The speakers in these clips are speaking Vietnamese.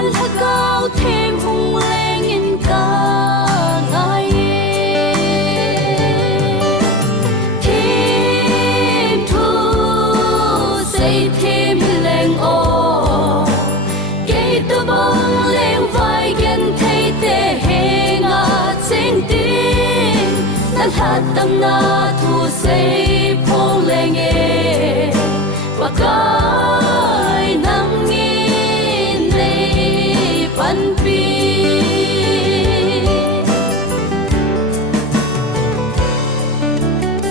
ban là cao thêm hùng lên in cả ngày thêm thu xây thêm lên ô cây tôi bông lên vai gần thấy tê hè ngã trên tim nan hát tâm na thu xây phong lên nghe và cái nắng nghìn đây pan pi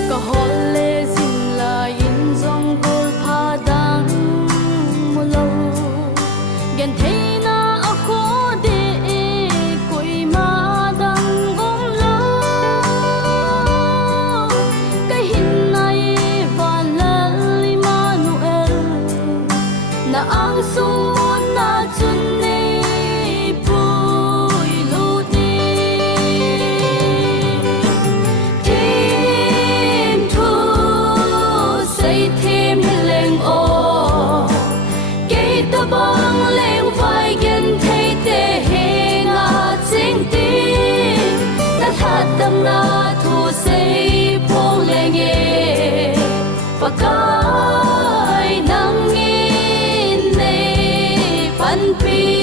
có hôn lê dinh là in dòng gol pha đắng một lâu gần thấy na ở khó để cội mà đang gom lâu cái hình này và lali Manuel na ang sumon na chun ni pui lu ni thêm thu xây thêm lên ô cây ta băng lên vai gần thấy tê hè ngã trên tim ta hát tâm na thu xây phong lên nghe và cái nắng nghìn này pan pi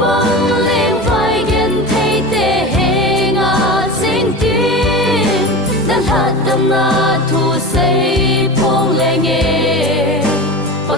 băng lên vai gần thấy tê hè ngã trên tim đang hát tâm na thu xây phong lên nghe và